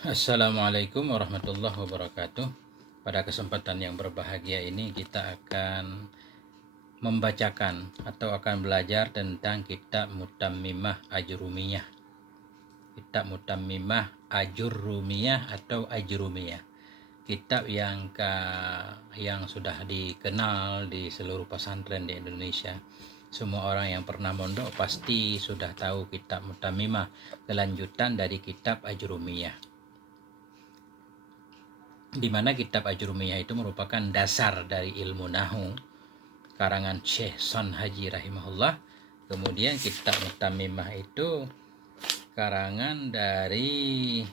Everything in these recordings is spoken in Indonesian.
Assalamualaikum warahmatullahi wabarakatuh. Pada kesempatan yang berbahagia ini kita akan membacakan atau akan belajar tentang kitab Mutammimah Ajrumiyah. Kitab Mutammimah Ajrumiyah atau Ajrumiyah. Kitab yang sudah dikenal di seluruh pesantren di Indonesia. Semua orang yang pernah mondok pasti sudah tahu kitab Mutammimah, kelanjutan dari kitab Ajrumiyah. Di mana kitab Ajrumiyah itu merupakan dasar dari ilmu nahu karangan Syekh Son Haji rahimahullah. Kemudian kitab Mutammimah itu karangan dari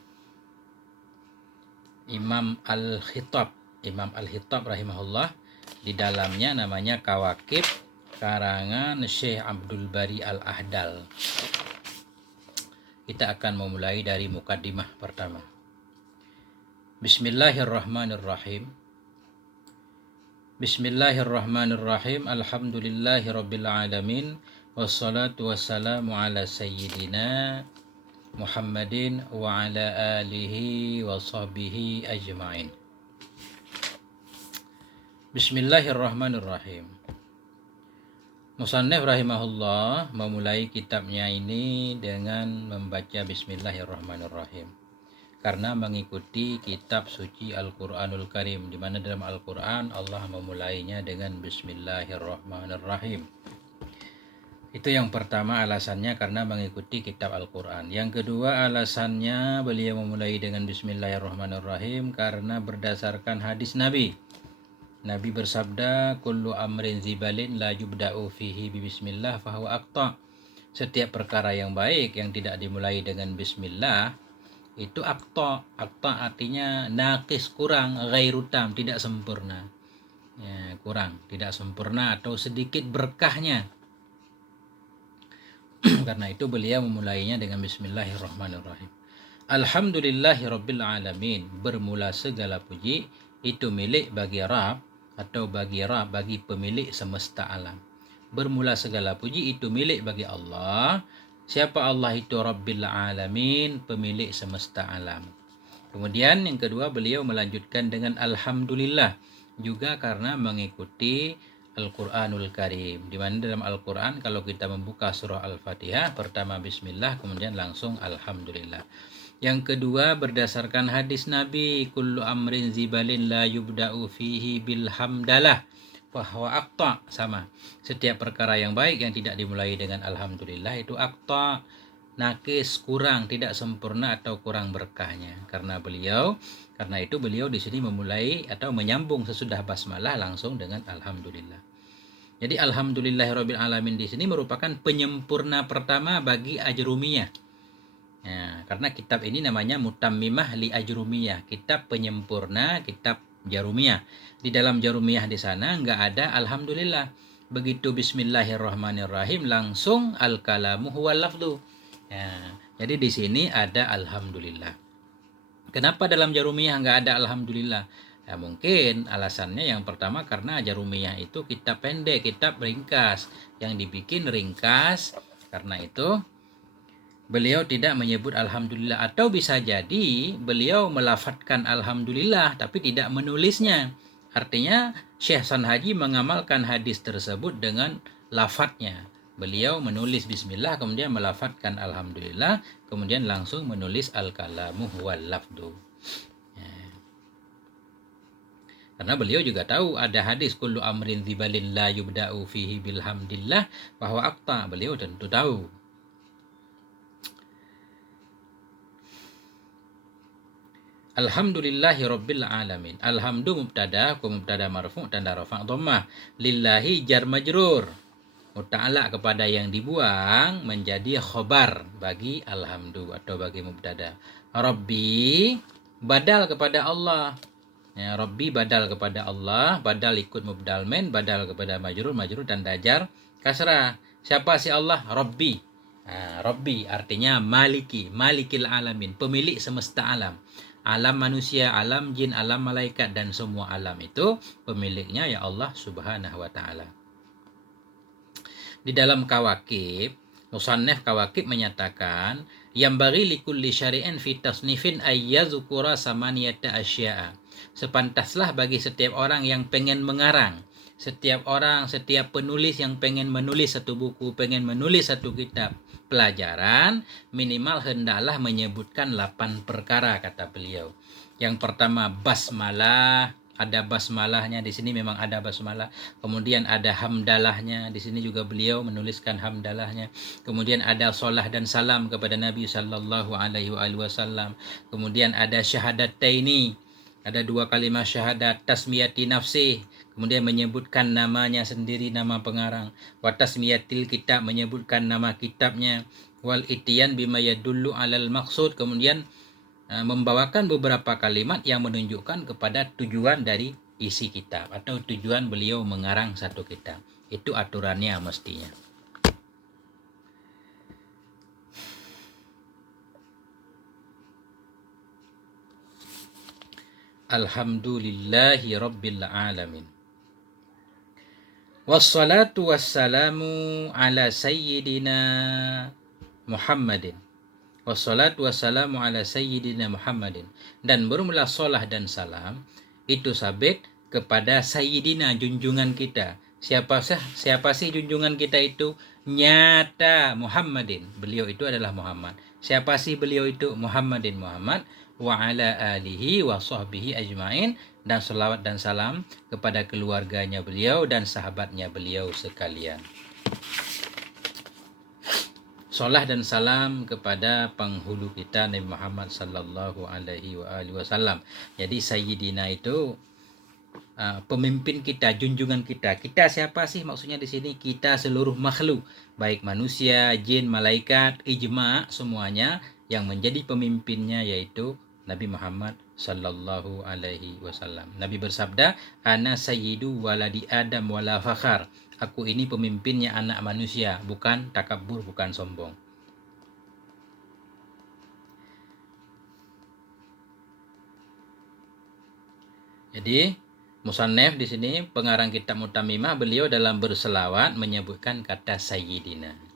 Imam Al-Hittab rahimahullah. Di dalamnya namanya Kawakib karangan Syekh Abdul Bari Al-Ahdal. Kita akan memulai dari mukaddimah pertama. Bismillahirrahmanirrahim. Bismillahirrahmanirrahim. Alhamdulillahirabbil alamin. Wassalatu wassalamu ala sayyidina Muhammadin wa ala alihi wa sahbihi ajma'in. Bismillahirrahmanirrahim. Musannif rahimahullah memulai kitabnya ini dengan membaca Bismillahirrahmanirrahim, karena mengikuti kitab suci Al-Quranul Karim, di mana dalam Al-Quran Allah memulainya dengan Bismillahirrahmanirrahim. Itu yang pertama alasannya, karena mengikuti kitab Al-Quran. Yang kedua alasannya beliau memulai dengan Bismillahirrahmanirrahim karena berdasarkan hadis Nabi. Nabi bersabda, kullu amrin zibalin la yubda'u fihi bismillah fahuwa aqta. Setiap perkara yang baik yang tidak dimulai dengan bismillah itu akta. Akta artinya nakis, kurang, ghairu tam, tidak sempurna. Ya, kurang, tidak sempurna atau sedikit berkahnya. Karena itu beliau memulainya dengan Bismillahirrahmanirrahim. Alhamdulillahirabbil alamin. Bermula segala puji itu milik bagi Rabb atau bagi pemilik semesta alam. Bermula segala puji itu milik bagi Allah. Siapa Allah itu? Rabbil alamin, pemilik semesta alam. Kemudian yang kedua beliau melanjutkan dengan alhamdulillah, juga karena mengikuti Al-Quranul Karim, di mana dalam Al-Quran kalau kita membuka surah Al-Fatihah, pertama bismillah, kemudian langsung alhamdulillah. Yang kedua berdasarkan hadis Nabi, kullu amrin zibalin la yubda'u fihi bilhamdalah bahwa akta, sama. Setiap perkara yang baik yang tidak dimulai dengan alhamdulillah itu akta, nakis, kurang, tidak sempurna atau kurang berkahnya. Karena itu beliau di sini memulai atau menyambung sesudah basmalah langsung dengan alhamdulillah. Jadi alhamdulillahirabbil alamin di sini merupakan penyempurna pertama bagi Ajrumiyah. Ya, karena kitab ini namanya Mutammimah li Ajrumiyah, kitab penyempurna kitab Jarumiyah. Di dalam Jarumiyah di sana nggak ada alhamdulillah. Begitu bismillahirrahmanirrahim langsung al-kalamu huwal lafdu. Ya, jadi di sini ada alhamdulillah. Kenapa dalam Jarumiyah nggak ada alhamdulillah? Ya, mungkin alasannya yang pertama karena Jarumiyah itu kitab pendek, kitab ringkas, yang dibikin ringkas. Karena itu beliau tidak menyebut alhamdulillah, atau bisa jadi beliau melafadzkan alhamdulillah tapi tidak menulisnya. Artinya Syekh Son Haji mengamalkan hadis tersebut dengan lafadznya. Beliau menulis bismillah kemudian melafadzkan alhamdulillah, kemudian langsung menulis al-kalamu huwal lafdu. Karena beliau juga tahu ada hadis kullu amrin dzibalin la yubda'u fihi bilhamdillah bahwa akta, beliau tentu tahu. Alhamdulillahirabbil alamin. Alhamdu mubtada, mubtada marfu' tanda rafa' dhammah. Lillahi jar majrur. Muta'alaq kepada yang dibuang menjadi khobar bagi alhamdu atau bagi mubtada. Rabbi badal kepada Allah. Ya, Rabbi badal kepada Allah, badal ikut mubdal men, badal kepada majrur, majrur tanda jar kasrah. Siapa si Allah? Rabbi. Nah, Rabbi artinya maliki, malikil alamin, pemilik semesta alam. Alam manusia, alam jin, alam malaikat, dan semua alam itu pemiliknya ya Allah subhanahu wa ta'ala. Di dalam Kawakib Musannaf Kawakib menyatakan, yang bagi likulli syari'in fi tasnifin ayyazukura samaniyata asya'a. Sepantaslah bagi setiap orang yang pengen mengarang, setiap penulis yang pengen menulis satu buku, pengen menulis satu kitab pelajaran, minimal hendaklah menyebutkan 8 perkara, kata beliau. Yang pertama basmalah, ada basmalahnya, di sini memang ada basmalah. Kemudian ada hamdalahnya, di sini juga beliau menuliskan hamdalahnya. Kemudian ada solah dan salam kepada Nabi sallallahu alaihi wasallam. Kemudian ada syahadataini, ada 2 kalimat syahadat, tasmiyati nafsi, kemudian menyebutkan namanya sendiri, nama pengarang. Wa tasmiyatil kitab, menyebutkan nama kitabnya. Wal itiyan bima yadullu alal maksud, kemudian membawakan beberapa kalimat yang menunjukkan kepada tujuan dari isi kitab atau tujuan beliau mengarang satu kitab. Itu aturannya mestinya. Alhamdulillahi Rabbil Alamin. Wassalatu wassalamu ala sayyidina Muhammadin. Wassalatu wassalamu ala sayyidina Muhammadin. Dan bermula solah dan salam itu sabit kepada sayyidina, junjungan kita. Siapa sih junjungan kita itu? Nyata Muhammadin. Beliau itu adalah Muhammad. Siapa sih beliau itu? Muhammadin, Muhammad. Wa ala alihi wa sahbihi ajmain. Dan selawat dan salam kepada keluarganya beliau dan sahabatnya beliau sekalian. Salah dan salam kepada penghulu kita Nabi Muhammad sallallahu alaihi wasallam. Jadi sayyidina itu pemimpin kita, junjungan kita. Kita siapa sih maksudnya di sini? Kita seluruh makhluk, baik manusia, jin, malaikat, ijma, semuanya yang menjadi pemimpinnya yaitu Nabi Muhammad sallallahu alaihi wasallam. Nabi bersabda, "Ana sayyidu waladi Adam wala fakhar." Aku ini pemimpinnya anak manusia, bukan takabur, bukan sombong. Jadi musannaf di sini pengarang kitab Mutamimah, beliau dalam berselawat menyebutkan kata sayyidina.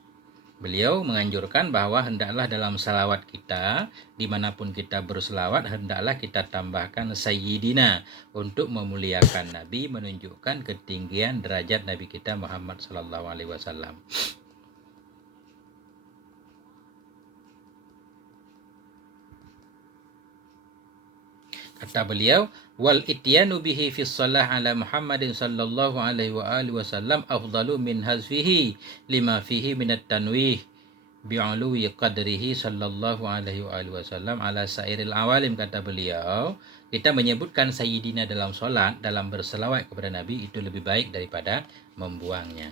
Beliau menganjurkan bahwa hendaklah dalam salawat kita, dimanapun kita berselawat, hendaklah kita tambahkan sayyidina untuk memuliakan Nabi, menunjukkan ketinggian derajat Nabi kita Muhammad sallallahu alaihi wasallam. Kata beliau, wal ityanu bihi fi shalah ala Muhammadin sallallahu alaihi wa alihi wasallam afdalu min hazfihi lima fihi min at-tanwih bi'ului qadrihi sallallahu alaihi wa alihi wasallam ala sairil awalim. Kata beliau, kita menyebutkan sayyidina dalam solat, dalam berselawat kepada Nabi itu lebih baik daripada membuangnya.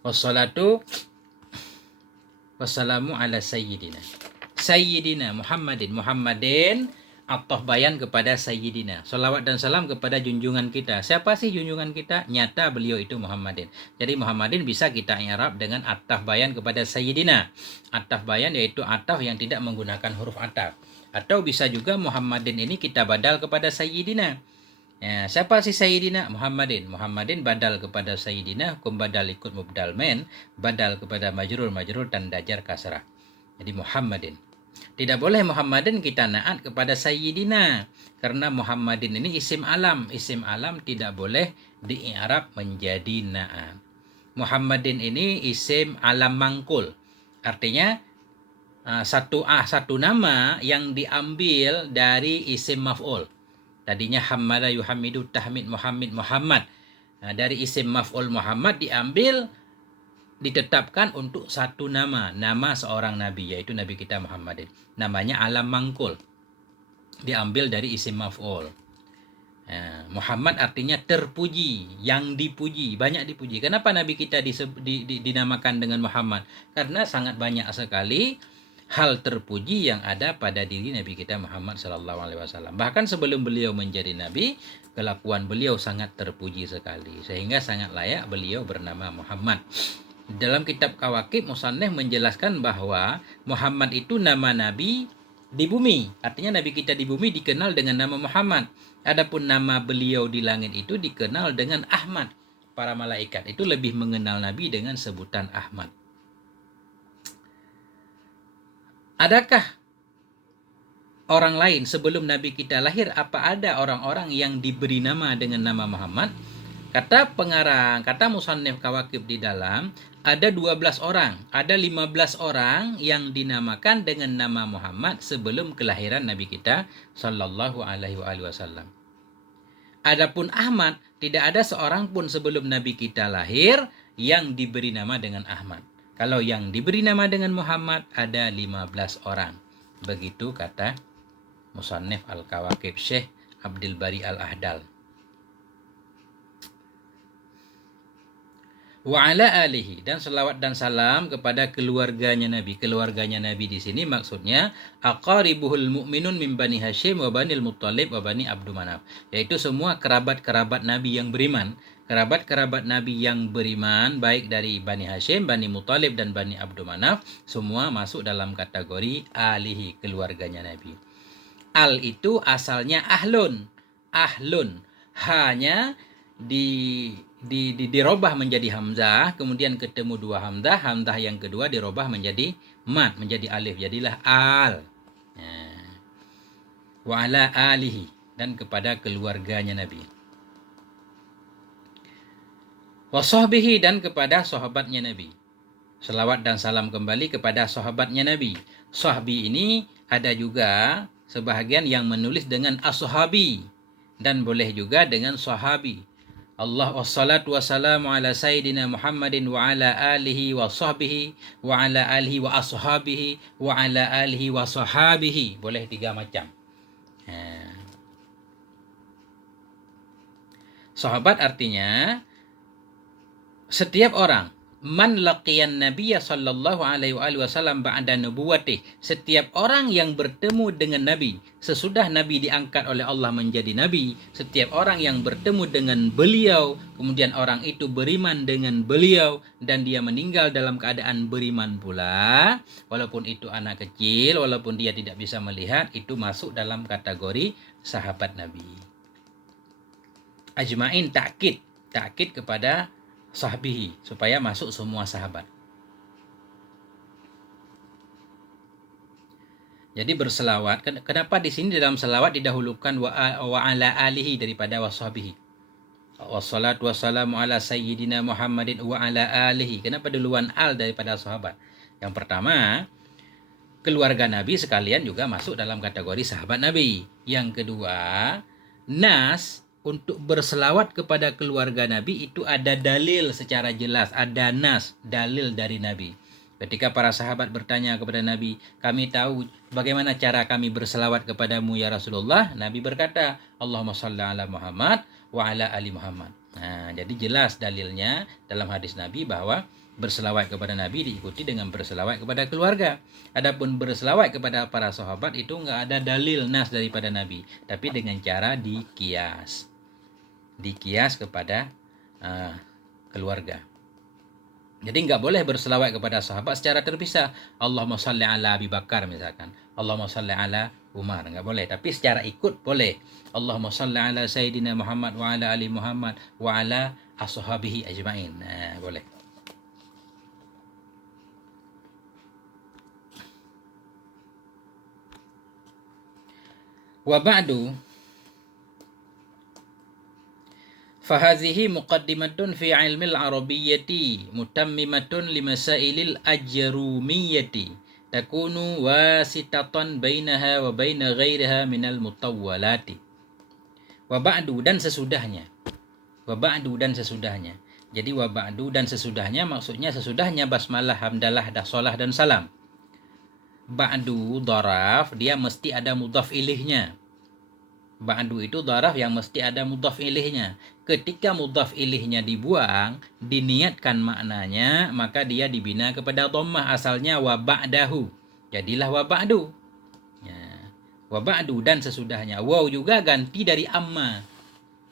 Wassalatu wassalamu ala sayyidina. Sayyidina Muhammadin atau bayan kepada sayyidina. Salawat dan salam kepada junjungan kita. Siapa sih junjungan kita? Nyata beliau itu Muhammadin. Jadi Muhammadin bisa kita i'rab dengan ataf bayan kepada sayyidina. Ataf bayan yaitu ataf yang tidak menggunakan huruf ataf. Atau bisa juga Muhammadin ini kita badal kepada sayyidina. Ya, siapa sih sayyidina? Muhammadin. Muhammadin badal kepada sayyidina, hukum badal ikut mubdal men, badal kepada majrur tanda jar kasrah. Jadi Muhammadin. Tidak boleh Muhammadin kita naat kepada sayyidina, karena Muhammadin ini isim alam. Isim alam tidak boleh di-i'rab menjadi naat. Muhammadin ini isim alam mangkul. Artinya satu nama yang diambil dari isim maf'ul. Tadinya hammada yuhamidu tahmid Muhammad. Dari isim maf'ul Muhammad ditetapkan untuk satu nama seorang nabi, yaitu Nabi kita Muhammadin. Namanya alam mangkul, diambil dari isim maf'ul. Muhammad artinya terpuji, yang dipuji, banyak dipuji. Kenapa Nabi kita dinamakan dengan Muhammad? Karena sangat banyak sekali hal terpuji yang ada pada diri Nabi kita Muhammad sallallahu alaihi wasallam. Bahkan sebelum beliau menjadi nabi, kelakuan beliau sangat terpuji sekali, sehingga sangat layak beliau bernama Muhammad. Dalam kitab Kawakib, musannaf menjelaskan bahwa Muhammad itu nama nabi di bumi. Artinya nabi kita di bumi dikenal dengan nama Muhammad. Adapun nama beliau di langit itu dikenal dengan Ahmad. Para malaikat itu lebih mengenal nabi dengan sebutan Ahmad. Adakah orang lain sebelum Nabi kita lahir, apa ada orang-orang yang diberi nama dengan nama Muhammad? Kata pengarang, kata Musannif Kawakib di dalam, ada 12 orang, ada 15 orang yang dinamakan dengan nama Muhammad sebelum kelahiran Nabi kita sallallahu alaihi wasallam. Adapun Ahmad, tidak ada seorang pun sebelum Nabi kita lahir yang diberi nama dengan Ahmad. Kalau yang diberi nama dengan Muhammad ada 15 orang. Begitu kata Musannif Al-Kawakib Syekh Abdul Bari Al-Ahdal. Wa ala alihi, dan selawat dan salam kepada keluarganya Nabi. Keluarganya Nabi di sini maksudnya aqaribuhul mu'minun min Bani Hashim wa Bani Al-Muttalib wa Bani Abdul Manaf, yaitu semua kerabat-kerabat Nabi yang beriman. Kerabat-kerabat Nabi yang beriman baik dari Bani Hashim, Bani Muttalib dan Bani Abdul Manaf semua masuk dalam kategori alihi, keluarganya Nabi. Al itu asalnya ahlun. Ahlun hanya dirobah menjadi hamzah, kemudian ketemu dua hamzah, hamzah yang kedua dirobah menjadi mat, menjadi alif, jadilah al. Wa ala alihi, dan kepada keluarganya Nabi. Wa sahbihi, dan kepada sahabatnya Nabi. Selawat dan salam kembali kepada sahabatnya Nabi. Sahbi ini ada juga sebahagian yang menulis dengan as-sahabi, dan boleh juga dengan sahabi. Allah wassalatu wassalamu ala sayyidina Muhammadin wa ala alihi wa sahbihi wa ala alihi wa ashabihi wa ala alihi wa sahabihi. Boleh 3 macam. Sahabat artinya setiap orang, man laqiyan nabiyya sallallahu alaihi wasallam ba'da nubuwatih, setiap orang yang bertemu dengan Nabi sesudah Nabi diangkat oleh Allah menjadi Nabi, setiap orang yang bertemu dengan beliau, kemudian orang itu beriman dengan beliau dan dia meninggal dalam keadaan beriman pula, walaupun itu anak kecil, walaupun dia tidak bisa melihat, itu masuk dalam kategori sahabat Nabi. Ajmain takkid kepada sahbihi supaya masuk semua sahabat. Jadi berselawat, kenapa di sini dalam selawat didahulukan wa ala alihi daripada washabihi? Wassalatu wassalamu ala sayyidina Muhammadin wa ala alihi. Kenapa duluan al daripada sahabat? Yang pertama, keluarga Nabi sekalian juga masuk dalam kategori sahabat Nabi. Yang kedua, nas, untuk berselawat kepada keluarga Nabi itu ada dalil secara jelas, ada nas, dalil dari Nabi. Ketika para sahabat bertanya kepada Nabi, kami tahu bagaimana cara kami berselawat kepadamu ya Rasulullah. Nabi berkata, Allahumma shalli ala Muhammad wa ala ali Muhammad. Nah, jadi jelas dalilnya dalam hadis Nabi bahwa berselawat kepada Nabi diikuti dengan berselawat kepada keluarga. Adapun berselawat kepada para sahabat itu enggak ada dalil nas daripada Nabi, tapi dengan cara dikias kepada keluarga. Jadi enggak boleh berselawat kepada sahabat secara terpisah. Allahumma salli ala Abi Bakar misalkan, Allahumma salli ala Umar, enggak boleh. Tapi secara ikut boleh. Allahumma salli ala Sayyidina Muhammad wa ala ali Muhammad wa ala ashabihi ajma'in. Nah, boleh. Wa ba'du, fahazihi muqaddimatun fi ilmil arabiyyati mutammimatun limasailil ajrumiyyati takunu wasitatan bainaha wa baina ghairiha minal mutawwalati. Wa ba'du, dan sesudahnya. Wa ba'du, dan sesudahnya. Jadi wa ba'du dan sesudahnya maksudnya sesudahnya basmalah, hamdalah, shalah dan salam. Ba'du dharaf, dia mesti ada mudhaf ilihnya. Ba'du itu dharaf yang mesti ada mudhaf ilihnya. Ketika mudhaf ilihnya dibuang, diniatkan maknanya, maka dia dibina kepada dhammah, asalnya wa ba'dahu. Jadilah wa ba'du. Ya. Wa ba'du, dan sesudahnya. Waw juga ganti dari amma.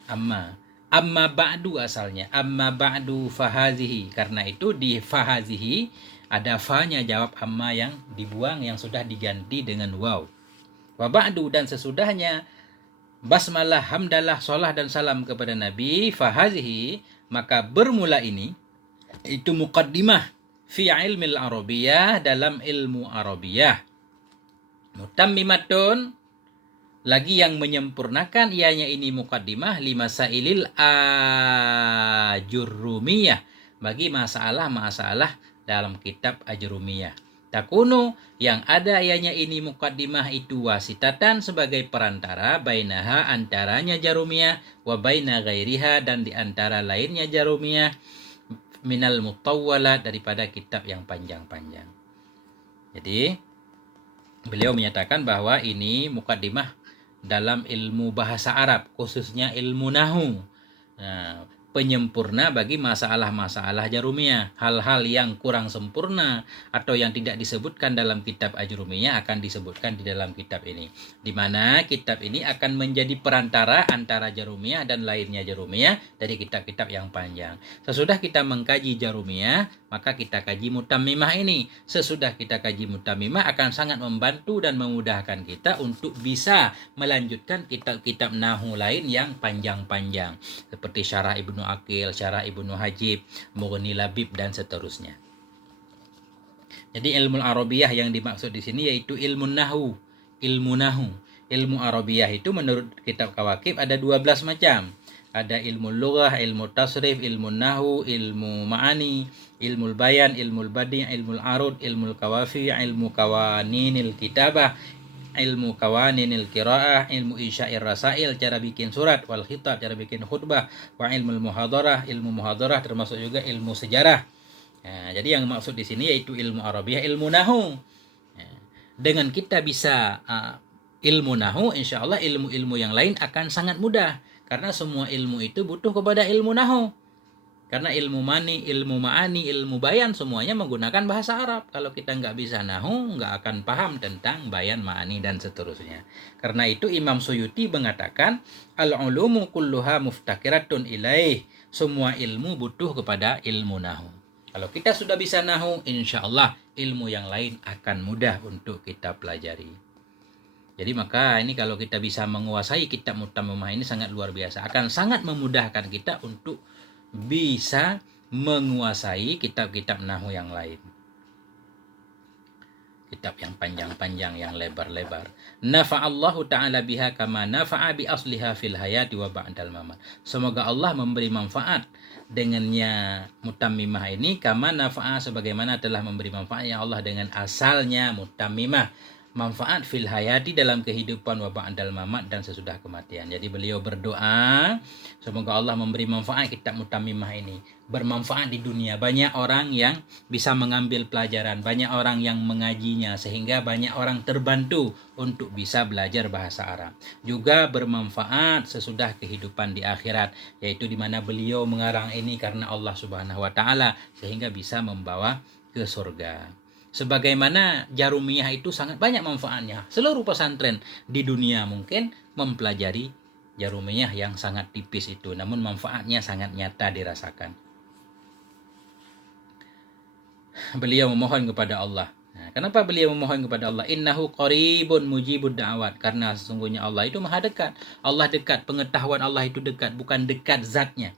Amma ba'du asalnya. Amma ba'du fahazihi. Karena itu di fahazihi ada fa-nya, jawab amma yang dibuang, yang sudah diganti dengan waw. Wa ba'du, dan sesudahnya basmalah, hamdalah, shalah dan salam kepada Nabi, fahazihi, maka bermula ini itu muqaddimah fi ilmil arabiyyah, dalam ilmu arabiyah. Mutammimatun, lagi yang menyempurnakan ianya ini muqaddimah limasailil ajurrumiyah, bagi masalah-masalah dalam kitab ajrumiyah. Takunu, yang ada ianya ini muqaddimah itu wasitatan, sebagai perantara, bainaha, antaranya jarumiyah, wa baina ghairiha, dan di antara lainnya jarumiyah, minal mutawwalat, daripada kitab yang panjang-panjang. Jadi beliau menyatakan bahwa ini mukaddimah dalam ilmu bahasa Arab, khususnya ilmu nahu. Nah, penyempurna bagi masalah-masalah jarumiyah. Hal-hal yang kurang sempurna atau yang tidak disebutkan dalam kitab ajrumiyah akan disebutkan di dalam kitab ini. Di mana kitab ini akan menjadi perantara antara jarumiyah dan lainnya jarumiyah dari kitab-kitab yang panjang. Sesudah kita mengkaji jarumiyah, maka kita kaji mutammimah ini. Sesudah kita kaji mutammimah akan sangat membantu dan memudahkan kita untuk bisa melanjutkan kitab-kitab nahu lain yang panjang-panjang, seperti Syarah Ibnu Aqil, Syarah Ibnu Hajib, Mughni Labib, dan seterusnya. Jadi ilmu Arabiyah yang dimaksud di sini yaitu ilmu nahu. Ilmu nahu. Ilmu Arabiyah itu menurut kitab Kawakib ada 12 macam. Ada ilmu lughah, ilmu tasrif, ilmu nahu, ilmu ma'ani, ilmu bayan, ilmu badi', ilmu arud, ilmu kawafi, ilmu kawaninil kitabah, ilmu kawaninil qiraah, ilmu insyair rasail, cara bikin surat, wal khitab, cara bikin khutbah, wa ilmu muhadarah termasuk juga ilmu sejarah. Nah, jadi yang maksud di sini yaitu ilmu Arabiyah, ilmu nahu. Nah, dengan kita bisa ilmu nahu, insya Allah ilmu-ilmu yang lain akan sangat mudah, karena semua ilmu itu butuh kepada ilmu nahu. Karena ilmu mani, ilmu ma'ani, ilmu bayan semuanya menggunakan bahasa Arab. Kalau kita nggak bisa nahu, nggak akan paham tentang bayan, ma'ani, dan seterusnya. Karena itu Imam Suyuti mengatakan, al-ulumu kulluha muftakiratun ilaih. Semua ilmu butuh kepada ilmu nahu. Kalau kita sudah bisa nahu, insya Allah ilmu yang lain akan mudah untuk kita pelajari. Jadi maka ini kalau kita bisa menguasai kitab Mutammimah ini sangat luar biasa. Akan sangat memudahkan kita untuk bisa menguasai kitab-kitab nahu yang lain. Kitab yang panjang-panjang, yang lebar-lebar. Nafa'allahu ta'ala biha kama nafa'a bi asliha fil hayati wa ba'dal mamat. Semoga Allah memberi manfaat dengannya Mutammimah ini, kama nafa'a, sebagaimana telah memberi manfaat ya Allah dengan asalnya Mutammimah. Manfaat fil hayati, dalam kehidupan, wa ba'dal mamat, dan sesudah kematian. Jadi beliau berdoa semoga Allah memberi manfaat kitab Mutammimah ini, bermanfaat di dunia. Banyak orang yang bisa mengambil pelajaran, banyak orang yang mengajinya, sehingga banyak orang terbantu untuk bisa belajar bahasa Arab. Juga bermanfaat sesudah kehidupan di akhirat, yaitu di mana beliau mengarang ini karena Allah Subhanahu wa taala, sehingga bisa membawa ke surga. Sebagaimana jarumiyah itu sangat banyak manfaatnya. Seluruh pesantren di dunia mungkin mempelajari jarumiyah yang sangat tipis itu, namun manfaatnya sangat nyata dirasakan. Beliau memohon kepada Allah. Nah, kenapa beliau memohon kepada Allah? Innahu qaribun mujibud da'awat. Karena sesungguhnya Allah itu maha dekat. Allah dekat, pengetahuan Allah itu dekat, bukan dekat zatnya.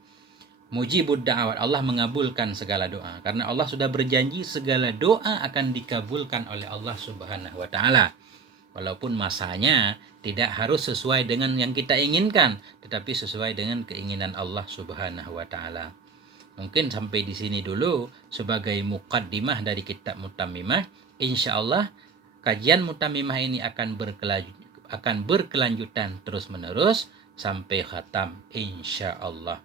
Mujibud da'awat, Allah mengabulkan segala doa. Karena Allah sudah berjanji segala doa akan dikabulkan oleh Allah Subhanahu wa taala. Walaupun masanya tidak harus sesuai dengan yang kita inginkan, tetapi sesuai dengan keinginan Allah Subhanahu wa taala. Mungkin sampai di sini dulu sebagai muqaddimah dari kitab Mutammimah. Insya Allah kajian Mutammimah ini akan berkelanjutan terus-menerus sampai khatam, insya Allah.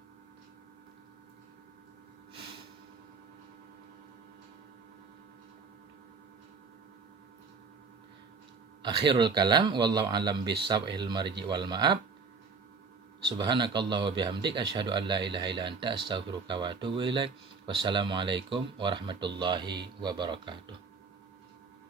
Akhirul kalam, wallahu alam bisawabul marji wal ma'ab. Subhanakallah wa bihamdik, asyhadu an la ilaha illa anta, astaghfiruka wa atubu ilaik. Wassalamualaikum warahmatullahi wabarakatuh.